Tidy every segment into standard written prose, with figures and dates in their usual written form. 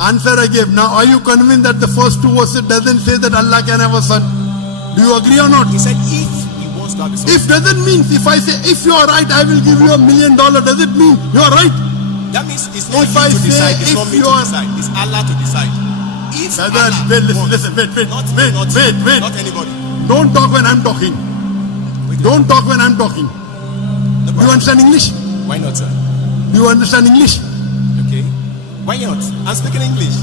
Answer I gave. Now are you convinced that the first two verses doesn't say that Allah can have a son? Do you agree or not? He said if he wants to have a son. If doesn't mean, if I say if you are right, I will give you $1 million, does it mean you are right? That means it's not If you I to say decide, it's if not me you to are- decide, it's Allah to decide. If Brother, Allah wait, wants, listen, wait, not me, wait, not wait, you, wait. not anybody. Don't talk when I'm talking. Don't talk when I'm talking. No Do you problem. understand English? Why not, sir? Do you understand English? Okay. Why not? I'm speaking English.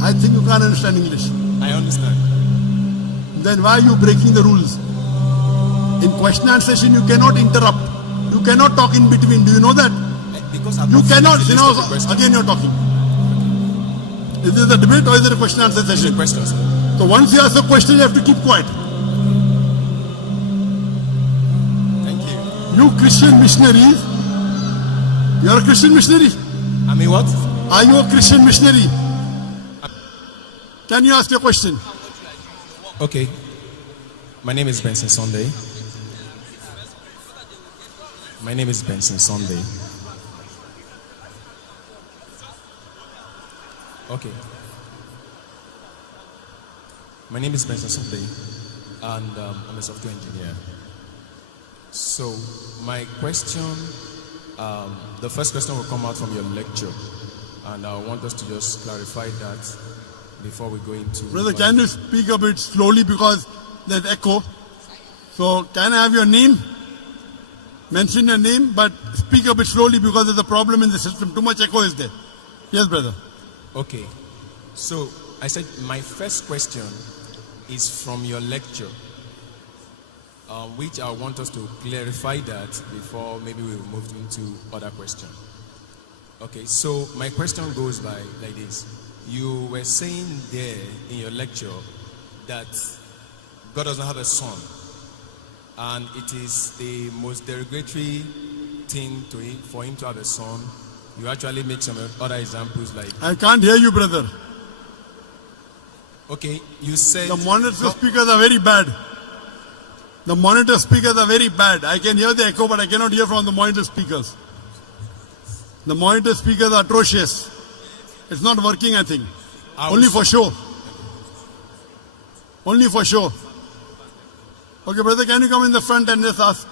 I think you can't understand English. I understand. Then why are you breaking the rules? In question and session, you cannot interrupt. You cannot talk in between. Do you know that? Because I've You not cannot. finished You the know, list of the question. again you're talking. Is this a debate or is it a question and answer It's a session? question, sir. So once you ask a question, you have to keep quiet. Thank you. You Christian missionaries, you're a Christian missionary. I mean what? Are you a Christian missionary? Can you ask your question? Okay. My name is Benson Sunday. My name is Benson Sunday. Okay. My name is Benson Sunday, and I'm a software engineer. So, my question, the first question will come out from your lecture, and I want us to just clarify that before we go into. Brother, can you speak a bit slowly because there's echo? So can I have your name? Mention your name, but speak a bit slowly because there's a problem in the system. Too much echo is there. Yes, brother. Okay. So, I said my first question is from your lecture, which I want us to clarify that before maybe we move into other question. Okay, so my question goes by like this. You were saying there in your lecture that God does not have a son, and it is the most derogatory thing to him, for him to have a son. You actually make some other examples like, I can't hear you, brother. okay, you said The monitor speakers are very bad. The monitor speakers are very bad. I can hear the echo, but I cannot hear from the monitor speakers. The monitor speakers are atrocious. It's not working, I think. Only for show. Only for show. Okay, brother, can you come in the front and just ask?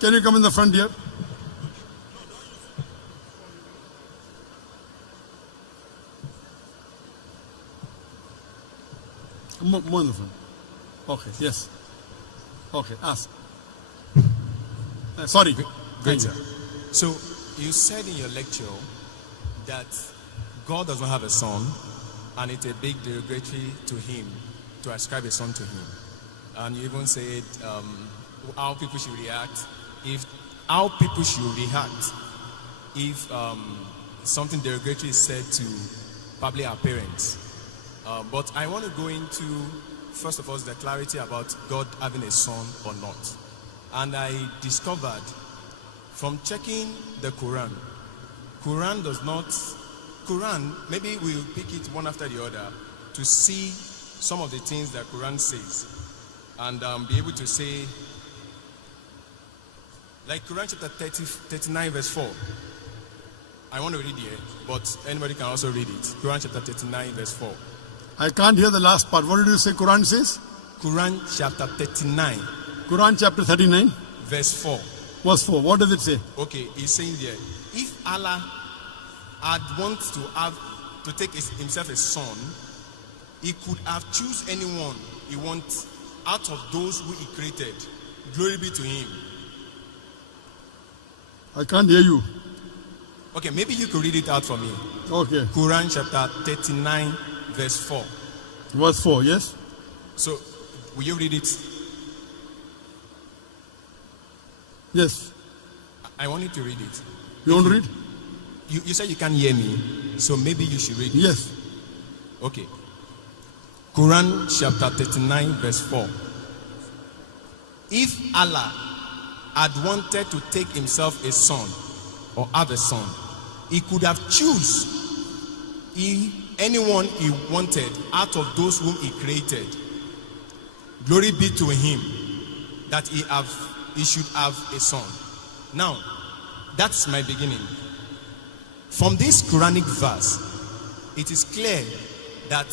Can you come in the front here? More in the front. Okay, yes. Okay, ask. Sorry. Great, Thank sir. you. So you said in your lecture that God does not have a son, and it's a big derogatory to him to ascribe a son to him. And you even said how people should react if something derogatory is said to probably our parents. But I want to go into, first of all, the clarity about God having a son or not. And I discovered from checking the Quran, maybe we'll pick it one after the other to see some of the things that Quran says and be able to say, like Quran chapter 39 verse 4. I want to read here, but anybody can also read it. Quran chapter 39 verse 4. I can't hear the last part. What did you say Quran says? Quran chapter 39 Quran chapter 39, verse 4. verse 4. What does it say? Okay, he's saying there, if Allah had wanted to take himself a son, he could have choose anyone he wants out of those who he created. Glory be to him. I can't hear you. Okay, maybe you could read it out for me. Okay. Quran chapter 39 verse 4. Verse 4, yes? So, will you read it? Yes. I want you to read it. You want to read? You said you can't hear me, so maybe you should read it. Yes. Okay. Quran chapter 39 verse 4. If Allah had wanted to take himself a son or have a son, he could have choose anyone he wanted out of those whom he created. Glory be to him that he should have a son. Now, that's my beginning. From this Quranic verse, it is clear that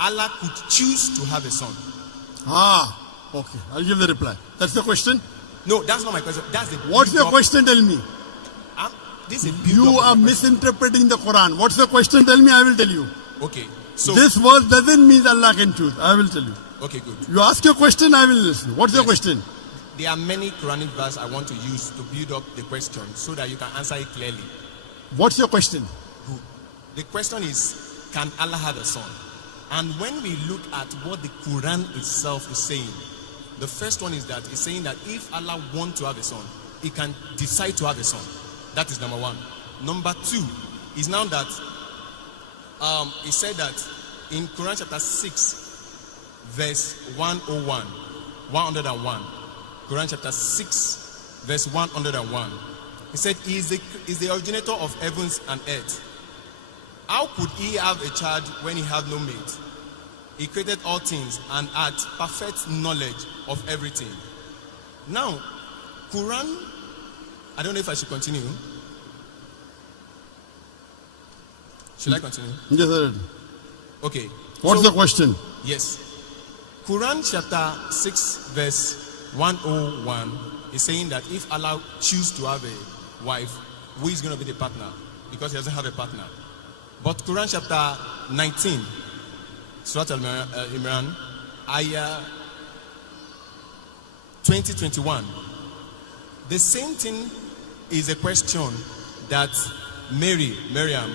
Allah could choose to have a son. Okay. I'll give the reply. That's the question? No, that's not my question. That's the What's your build-up. question? Tell me. This is a You build-up are of the question. misinterpreting the Quran. What's the question? Tell me, I will tell you. Okay, so This verse doesn't mean Allah can choose. I will tell you. okay, good. You ask your question, I will listen. What's your question? There are many Quranic verses I want to use to build up the question so that you can answer it clearly. What's your question? Good. The question is, can Allah have a son? And when we look at what the Quran itself is saying, the first one is that it's saying that if Allah wants to have a son, he can decide to have a son. That is number one. Number two is now that he said that in Quran chapter 6, verse 101, Quran chapter 6, verse 101, he said, he is the originator of heavens and earth. How could he have a child when he had no mate? He created all things and had perfect knowledge of everything. Now, Quran, I don't know if I should continue. Should I continue? Yes, sir. Okay. What's So- the question? Yes. Quran chapter 6 verse 101 is saying that if Allah choose to have a wife, who is going to be the partner? Because he doesn't have a partner. But Quran chapter 19, Surah Al-Imran, ayah 20-21. The same thing is a question that Maryam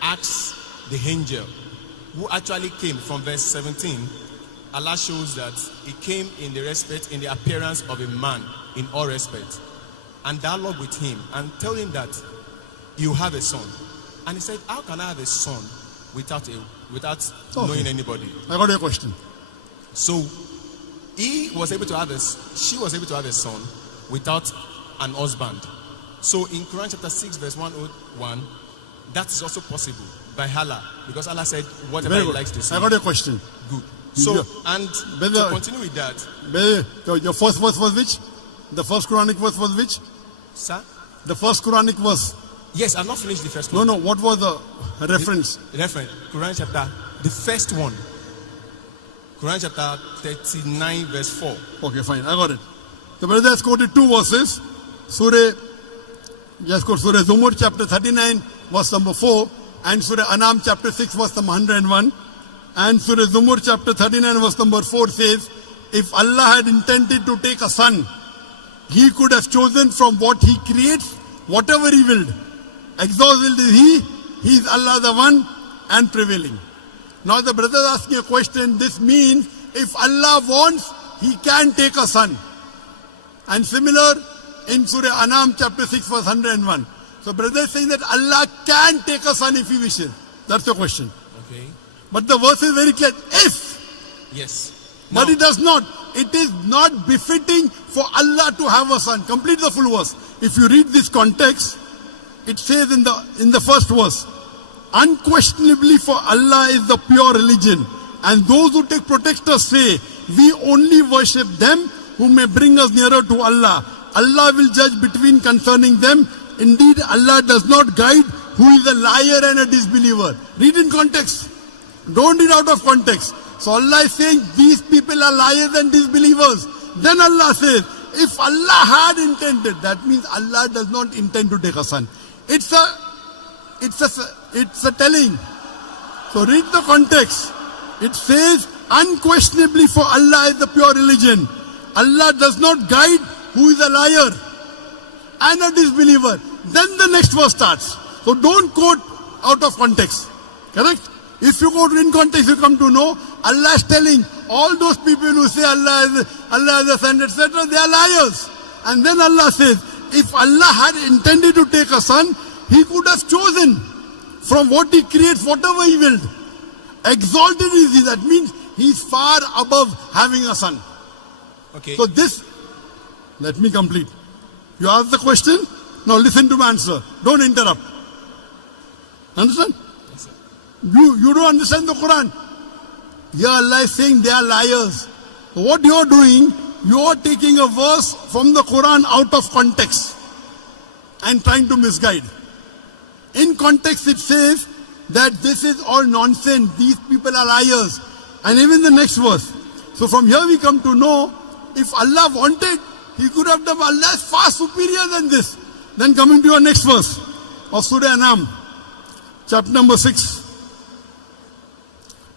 asks the angel, who actually came from verse 17. Allah shows that he came in the appearance of a man in all respect, and dialogue with him and tell him that you have a son. And he said, how can I have a son without knowing anybody? I got your question. So she was able to have a son without an husband. So in Quran chapter 6 verse 101, that is also possible by Allah, because Allah said whatever Very he good. likes to say. I got your question. Good. So, Yeah. and Brother- to continue with that, Your first verse was which? The first Quranic verse was which? sir, The first Quranic verse. yes, I've not finished the first No, one. no. What was the reference? Reference, Quran chapter, the first one, Quran chapter 39 verse 4. Okay, fine. I got it. The brother has quoted two verses. Surah Zumur chapter 39 verse number 4 and Surah Anam chapter 6 verse number 101. And Surah Zumur chapter 39 verse number 4 says, if Allah had intended to take a son, he could have chosen from what he creates whatever he willed. Exalted is he is Allah the one and prevailing. Now the brother is asking a question. This means if Allah wants, he can take a son. And similar in Surah Anam chapter 6 verse 101. So brother is saying that Allah can take a son if he wishes. That's the question. Okay. But the verse is very clear. If, Yes. but Now, it does not. It is not befitting for Allah to have a son. Complete the full verse. If you read this context, it says in the first verse, unquestionably for Allah is the pure religion, and those who take protectors say, we only worship them who may bring us nearer to Allah. Allah will judge between concerning them. Indeed, Allah does not guide who is a liar and a disbeliever. Read in context. Don't read out of context. So Allah is saying these people are liars and disbelievers. Then Allah says, if Allah had intended, that means Allah does not intend to take a son. It's a telling. So read the context. It says, unquestionably for Allah is the pure religion. Allah does not guide who is a liar and a disbeliever. Then the next verse starts. So don't quote out of context. Correct? If you quote in context, you come to know Allah is telling all those people who say Allah is a son, etc., they are liars. And then Allah says, if Allah had intended to take a son, he could have chosen from what he creates, whatever he willed. Exalted is he. That means he is far above having a son. okay. So this, let me complete. You ask the question, now listen to my answer. Don't interrupt. Understand? Yes, sir. You don't understand the Quran. Here Allah is saying they are liars. So what you are doing, you are taking a verse from the Quran out of context and trying to misguide. In context it says, that this is all nonsense. These people are liars. And even the next verse. So from here we come to know, if Allah wanted, He could have done. Allah is far superior than this. Then coming to your next verse of Surah Anam, chapter number 6,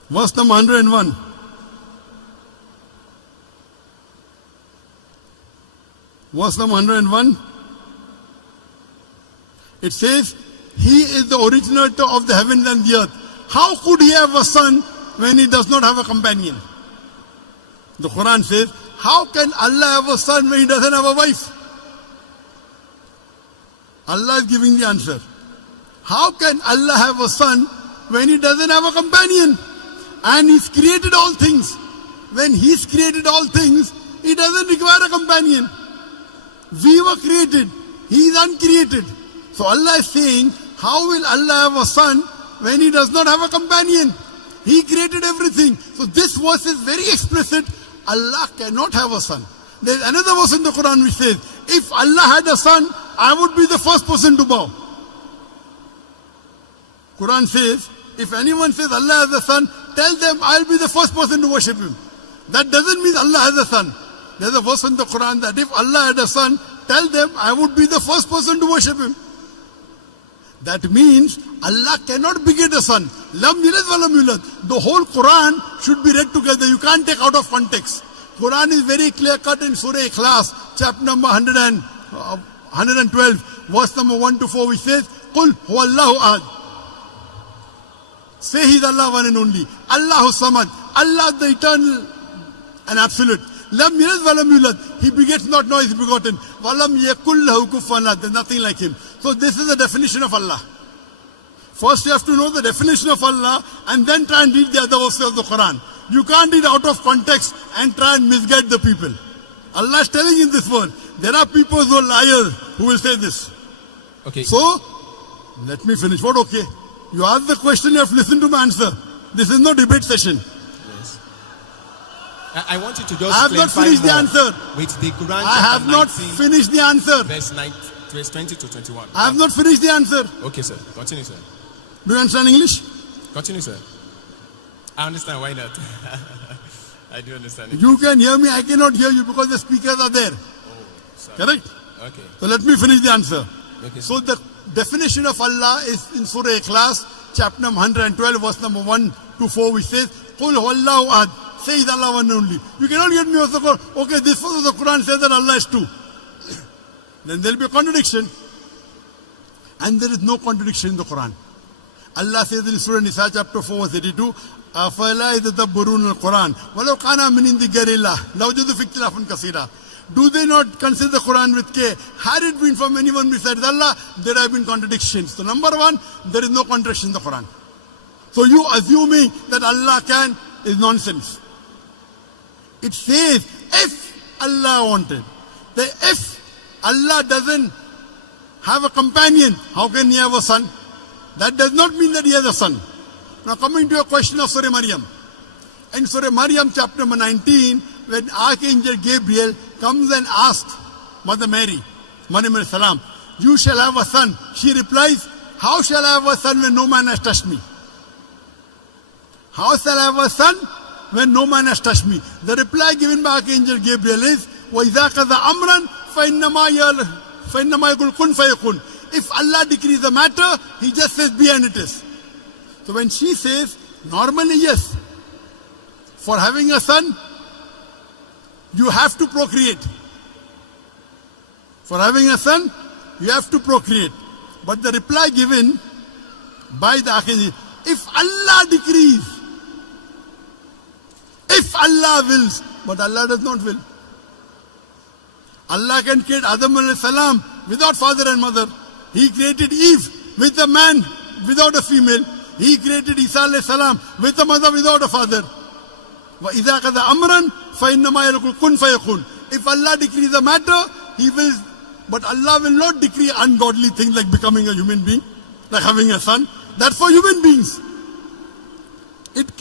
verse number 101. Verse number 101. It says, He is the originator of the heavens and the earth. How could He have a son when He does not have a companion? The Quran says, how can Allah have a son when He doesn't have a wife? Allah is giving the answer. How can Allah have a son when He doesn't have a companion? And He's created all things. When He's created all things, He doesn't require a companion. We were created. He is uncreated. So Allah is saying, how will Allah have a son when He does not have a companion? He created everything. So this verse is very explicit. Allah cannot have a son. There is another verse in the Quran which says, if Allah had a son, I would be the first person to bow. Quran says, if anyone says Allah has a son, tell them I'll be the first person to worship Him. That doesn't mean Allah has a son. There's a verse in the Quran that if Allah had a son, tell them I would be the first person to worship Him. That means Allah cannot beget a son. Lam yalid wa lam yulad. The whole Quran should be read together. You can't take out of context. Quran is very clear cut in Surah Ikhlas, chapter number 112, verse number 1 to 4, which says, Qul huwallahu ahad. Say He is Allah one and only. Allahu samad. Allah the eternal and absolute. Lam yalid wa lam yulad. He begets not, nor is begotten. Wa lam yakul lahu kufuwan ahad. There's nothing like Him. So this is the definition of Allah. First you have to know the definition of Allah and then try and read the other verses of the Quran. You can't read out of context and try and misguide the people. Allah is telling in this word, there are people who are liars who will say this. Okay. So, let me finish. What okay? You ask the question, you have to listen to my answer. This is no debate session. Yes. I want you to just I have not finished the answer. With the Quran I have not finished the answer. Verse 20 to 21. I have not finished the answer. Okay, sir. Continue, sir. Do you understand English? Continue, sir. I understand. Why not? I do understand it. You can hear me, I cannot hear you because the speakers are there. Oh, sorry. Correct? Okay. So let me finish the answer. Okay, So the definition of Allah is in Surah Ikhlas, chapter number 112, verse number 1 to 4, which says, Qul huwallahu ahad. Say He is Allah one and only. You cannot get me also go, okay, this verse of the Quran says that Allah is two. Then there will be a contradiction. And there is no contradiction in the Quran. Allah says in Surah Nisa chapter 4 verse 82, أَفَلَا يَتَدَبَّرُونَ الْقُرْآنَ وَلَوْ كَانَ مِنْ عِنْدِ غَيْرِ اللَّهِ لَوَجَدُوا فِيهِ اخْتِلَافًا كَثِيرًا. Do they not consider the Quran with care? Had it been from anyone besides Allah, there have been contradictions. So number one, there is no contradiction in the Quran. So you assuming that Allah can is nonsense. It says, if Allah wanted. The if Allah doesn't have a companion, how can He have a son? That does not mean that He has a son. Now coming to your question of Surah Maryam. In Surah Maryam chapter number 19, when Archangel Gabriel comes and asks Mother Mary, Maryam alayhi salam, you shall have a son. She replies, how shall I have a son when no man has touched me? How shall I have a son when no man has touched me? The reply given by Archangel Gabriel is, وَإِذَا قَضَى أَمْرًا فَإِنَّمَا يَقُولُ كُنْ فَيَكُونُ. If Allah decrees the matter, He just says be and it is. So when she says, normally yes, for having a son, you have to procreate. For having a son, you have to procreate. But the reply given by the Archangel, if Allah decrees, if Allah wills, but Allah does not will. Allah can create Adam alayhi salam without father and mother. He created Eve with a man without a female. He created Isa alayhi salam with a mother without a father. وَإِذَا قَضَى أَمْرًا فَإِنَّمَا يَقُولُ كُنْ فَيَكُونُ. If Allah decrees a matter, He will, but Allah will not decree ungodly things like becoming a human being, like having a son. That's for human beings.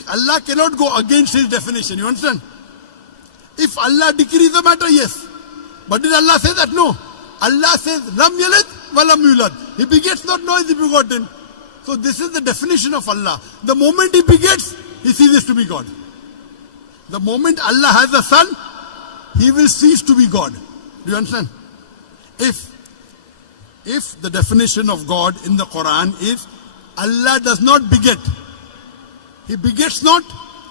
Allah cannot go against His definition. You understand? If Allah decrees a matter, yes. But did Allah say that? No. Allah says, Lam yalid wa lam yulad. He begets not, nor is He begotten. So this is the definition of Allah. The moment He begets, He ceases to be God. The moment Allah has a son, He will cease to be God. Do you understand? If the definition of God in the Quran is Allah does not beget, He begets not,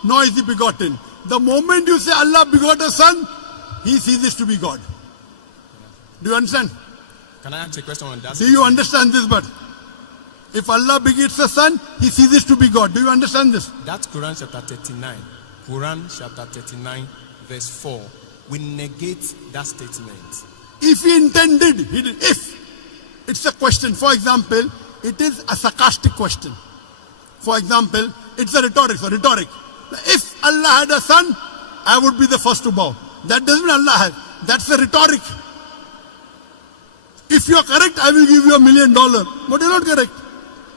nor is He begotten. The moment you say Allah begot a son, He ceases to be God. Do you understand? Can I ask a question on that? Do you understand this? But if Allah begets a son, He ceases to be God. Do you understand this? That's Quran chapter 39. Quran chapter 39, verse 4. We negate that statement. If He intended, He did. If it's a question, for example, it is a sarcastic question. For example, it's a rhetoric. So rhetoric. If Allah had a son, I would be the first to bow. That doesn't mean Allah has. That's a rhetoric. If you are correct, I will give you $1 million. But you're not correct.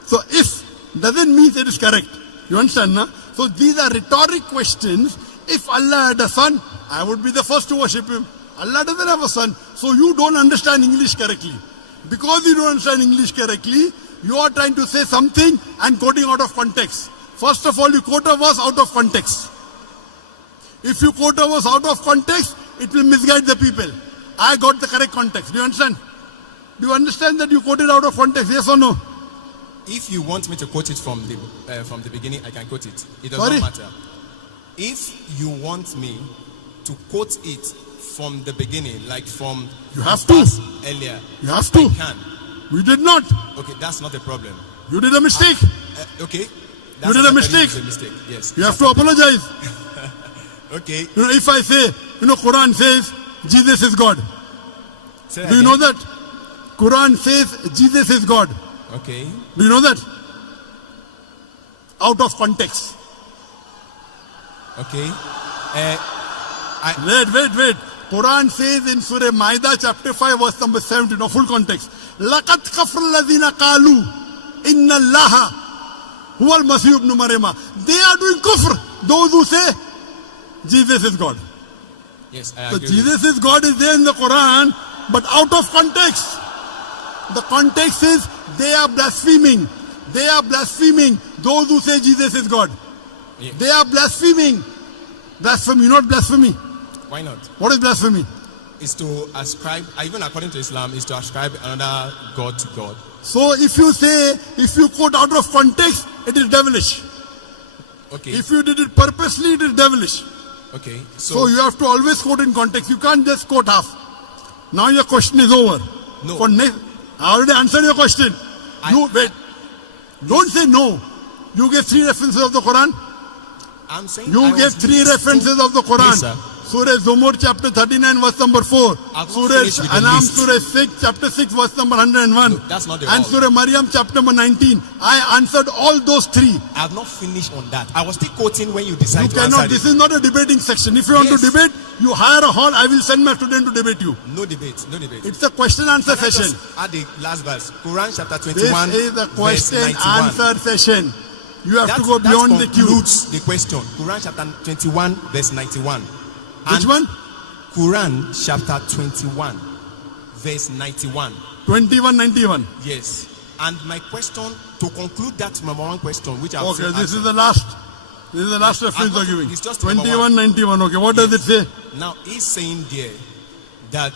So if doesn't mean it is correct. You understand, na? So these are rhetoric questions. If Allah had a son, I would be the first to worship Him. Allah doesn't have a son. So you don't understand English correctly. Because you don't understand English correctly, you are trying to say something and quoting out of context. First of all, you quote a verse out of context. If you quote a verse out of context, it will misguide the people. I got the correct context. Do you understand? Do you understand that you quoted out of context? Yes or no? If you want me to quote it from the beginning, I can quote it. It does Sorry? not matter. If you want me to quote it from the beginning, like from You have the to. verse earlier, You have to. I can. You did not. Okay, that's not a problem. You did a mistake. Okay. You did a mistake. A mistake. Yes. You have to apologize. Okay. You know, if I say, Quran says Jesus is God. Say that Do you again. know that? Quran says Jesus is God. Okay. Do you know that? Out of context. Okay. Wait. Quran says in Surah Maida chapter 5 verse number 17, no full context. لَقَدْ كَفْرَ الَّذِينَ قَالُوا إِنَّ اللَّهَ هُوَ الْمَسِيحُ ابْنُ مَرْيَمَ. They are doing kufr. Those who say Jesus is God. Yes, I So agree. Jesus is God is there in the Quran, but out of context. The context is they are blaspheming. They are blaspheming those who say Jesus is God. Yeah. They are blaspheming. Blasphemy, not blasphemy. Why not? What is blasphemy? Is to ascribe, even according to Islam, is to ascribe another God to God. So if you quote out of context, it is devilish. Okay. If you did it purposely, it is devilish. Okay. So you have to always quote in context. You can't just quote half. Now your question is over. No. I already answered your question. You wait. Don't say no. You gave 3 references of the Quran. I'm saying You I gave was 3 listening. references of the Quran. Yes, sir. Surah Zumur chapter 39 verse number 4. I've not Surah finished with the Anam list. Surah 6 chapter 6 verse number 101. No, that's not the And all. Surah Maryam chapter number 19. I answered all those 3. I have not finished on that. I was still quoting when you You decide to cannot. answer This it. is not a debating section. If you want Yes. to debate, you hire a hall. I will send my student to debate you. No debate. No debate. It's a question answer Can I session. just add the last verse? Quran chapter This 21, is the verse question 91. answer session. You have That, to go beyond that the queue. concludes the question. Quran chapter 21, verse 91. Which And one? Quran chapter 21, verse 91. 2191. Yes. And my question, to conclude that number one question, which I've Okay, said this is answer. the last. This is the last reference got you're it. giving. It's just number 2191. Okay, what does it say? Now he's saying there that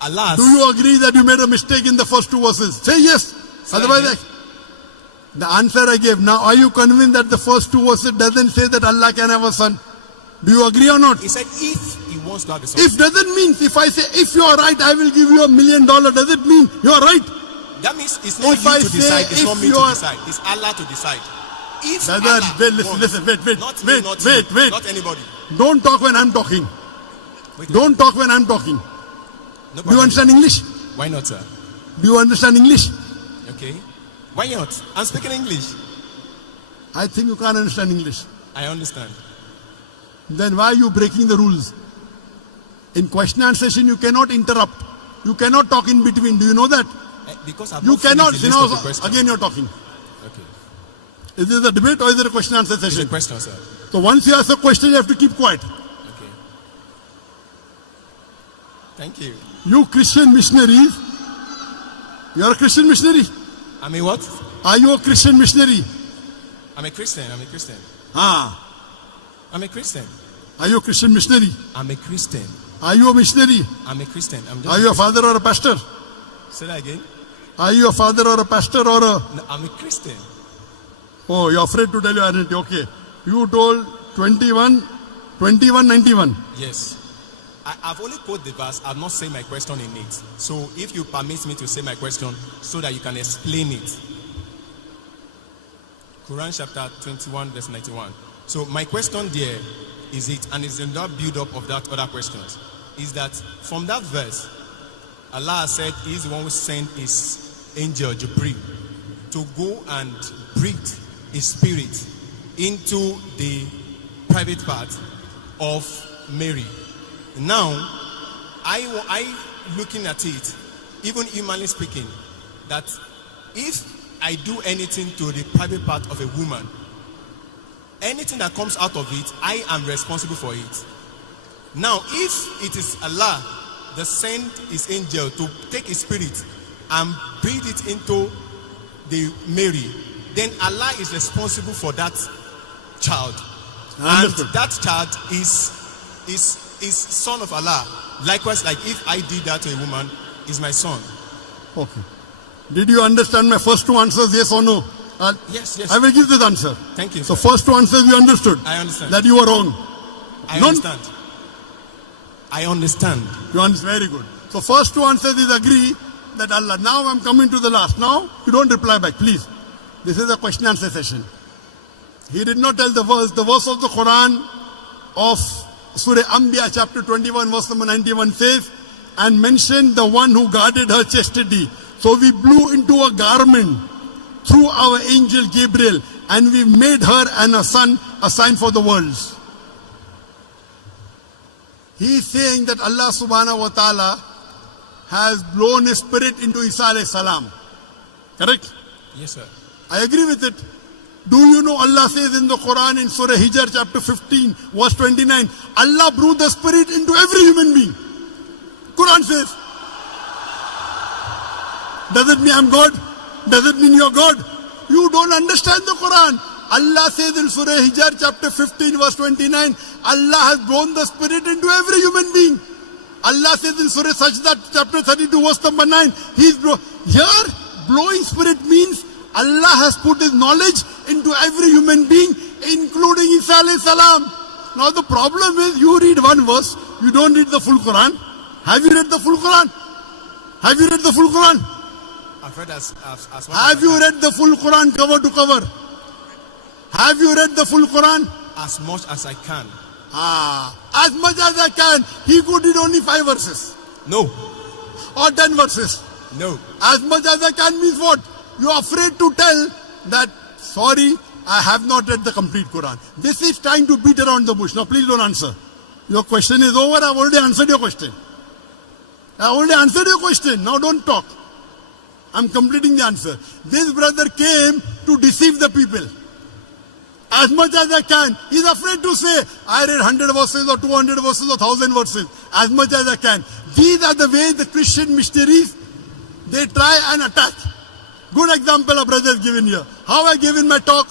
Allah. Do you agree that you made a mistake in the first 2 verses? Say yes. Say Otherwise, again. the answer I gave. Now, are you convinced that the first 2 verses doesn't say that Allah can have a son? Do you agree or not? He said if he wants to have a son. If doesn't mean, if I say, if you are right, I will give you $1 million, does it mean you are right? That means it's not If you I to say decide, it's if not me you to are- decide. It's Allah to decide. If Brother, Allah wait, listen, wants, listen, wait, not me, not you, wait. not anybody. Don't talk when I'm talking. Wait, Don't talk when I'm talking. no Do you problem. understand English? Why not, sir? Do you understand English? Okay. Why not? I'm speaking English. I think you can't understand English. I understand. Then why are you breaking the rules? In question and session, you cannot interrupt. You cannot talk in between. Do you know that? Because I've You not finished cannot. the You list know, of the questions. again you're talking. Okay. Is this a debate or is it a question answer It's a session? question, sir. So once you ask a question, you have to keep quiet. Okay. Thank you. You Christian missionaries, you're a Christian missionary. I'm a what? Are you a Christian missionary? I'm a Christian. I'm a Christian. Ah. I'm a Christian. Are you a Christian missionary? I'm a Christian. Are you a missionary? I'm a Christian. I'm just Are you a father or a pastor? Say that again. Are you a father or a pastor or a... No, I'm a Christian. Oh, you're afraid to tell your identity. Okay. You told 21:91. Yes. I've only quoted the verse. I've not said my question in it. So if you permit me to say my question so that you can explain it. Quran chapter 21 verse 91. So my question there is it, and it's in that build-up of that other questions, is that from that verse, Allah said He is the one who sent His angel Jibreel to go and breathe His spirit into the private part of Mary. Now, I looking at it, even humanly speaking, that if I do anything to the private part of a woman, anything that comes out of it, I am responsible for it. Now, if it is Allah that sent His angel to take His spirit and breathe it into the Mary, then Allah is responsible for that child. And that child is son of Allah. Likewise, like if I did that to a woman, is my son. Okay. Did you understand my first two answers, yes or no? Yes. I will give this answer. Thank you, So sir. first two answers you understood. I understand. That you were wrong. I understand. I understand. You understand? Very good. So first two answers is agree that Allah. Now I'm coming to the last. Now you don't reply back, please. This is a question answer session. He did not tell the verse. The verse of the Quran of Surah Anbiya chapter 21 verse number 91 says, and mentioned the one who guarded her chastity. So we blew into a garment through our angel Gabriel, and we made her and her son a sign for the worlds. He is saying that Allah subhanahu wa ta'ala has blown His spirit into Isa alayhi salam. Correct? Yes, sir. I agree with it. Do you know Allah says in the Quran in Surah Hijr chapter 15 verse 29, Allah blew the spirit into every human being. Quran says. Does it mean I'm God? Does it mean you're God? You don't understand the Quran. Allah says in Surah Hijr chapter 15 verse 29, Allah has blown the spirit into every human being. Allah says in Surah Sajda chapter 32 verse number 9, here blowing spirit means Allah has put His knowledge into every human being, including Isa alayhi salam. Now the problem is you read one verse, you don't read the full Quran. Have you read the full Quran? Have you read the full Quran? I've read as Have you read the full Quran cover to cover? Have you read the full Quran? as much as I can. As much as I can. He could read only 5 verses. No. Or 10 verses. No. As much as I can means what? You are afraid to tell that, sorry, I have not read the complete Quran. This is trying to beat around the bush. Now please don't answer. Your question is over. I've already answered your question. I already answered your question. Now don't talk. I'm completing the answer. This brother came to deceive the people. As much as I can. He's afraid to say, I read 100 verses or 200 verses or 1000 verses. As much as I can. These are the ways the Christian missionaries, they try and attack. Good example a brother has given here. How I gave in my talk,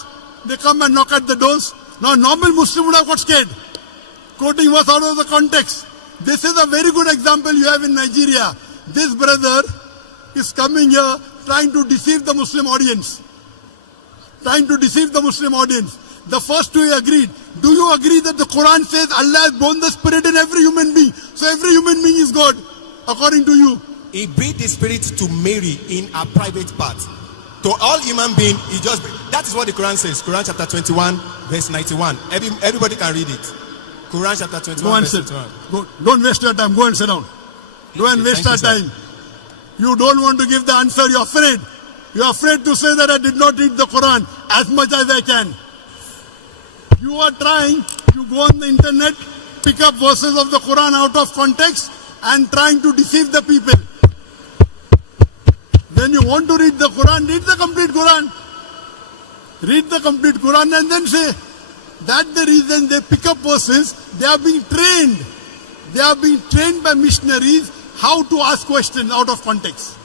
they come and knock at the doors. Now normal Muslim would have got scared. Quoting verse out of the context. This is a very good example you have in Nigeria. This brother is coming here trying to deceive the Muslim audience. Trying to deceive the Muslim audience. The first two agreed. Do you agree that the Quran says Allah has blown the spirit in every human being? So every human being is God, according to you. He breathed the spirit to Mary in a private part. To all human beings, he just... That is what the Quran says. Quran chapter 21, verse 91. Everybody can read it. Quran chapter 21, verse 91. Don't waste your time. Go and sit down. Go and waste our time. You don't want to give the answer. You're afraid. You're afraid to say that I did not read the Quran as much as I can. You are trying. You go on the internet, pick up verses of the Quran out of context and trying to deceive the people. When you want to read the Quran, read the complete Quran. Read the complete Quran and then say, that's the reason they pick up verses. They are being trained. They are being trained by missionaries how to ask questions out of context.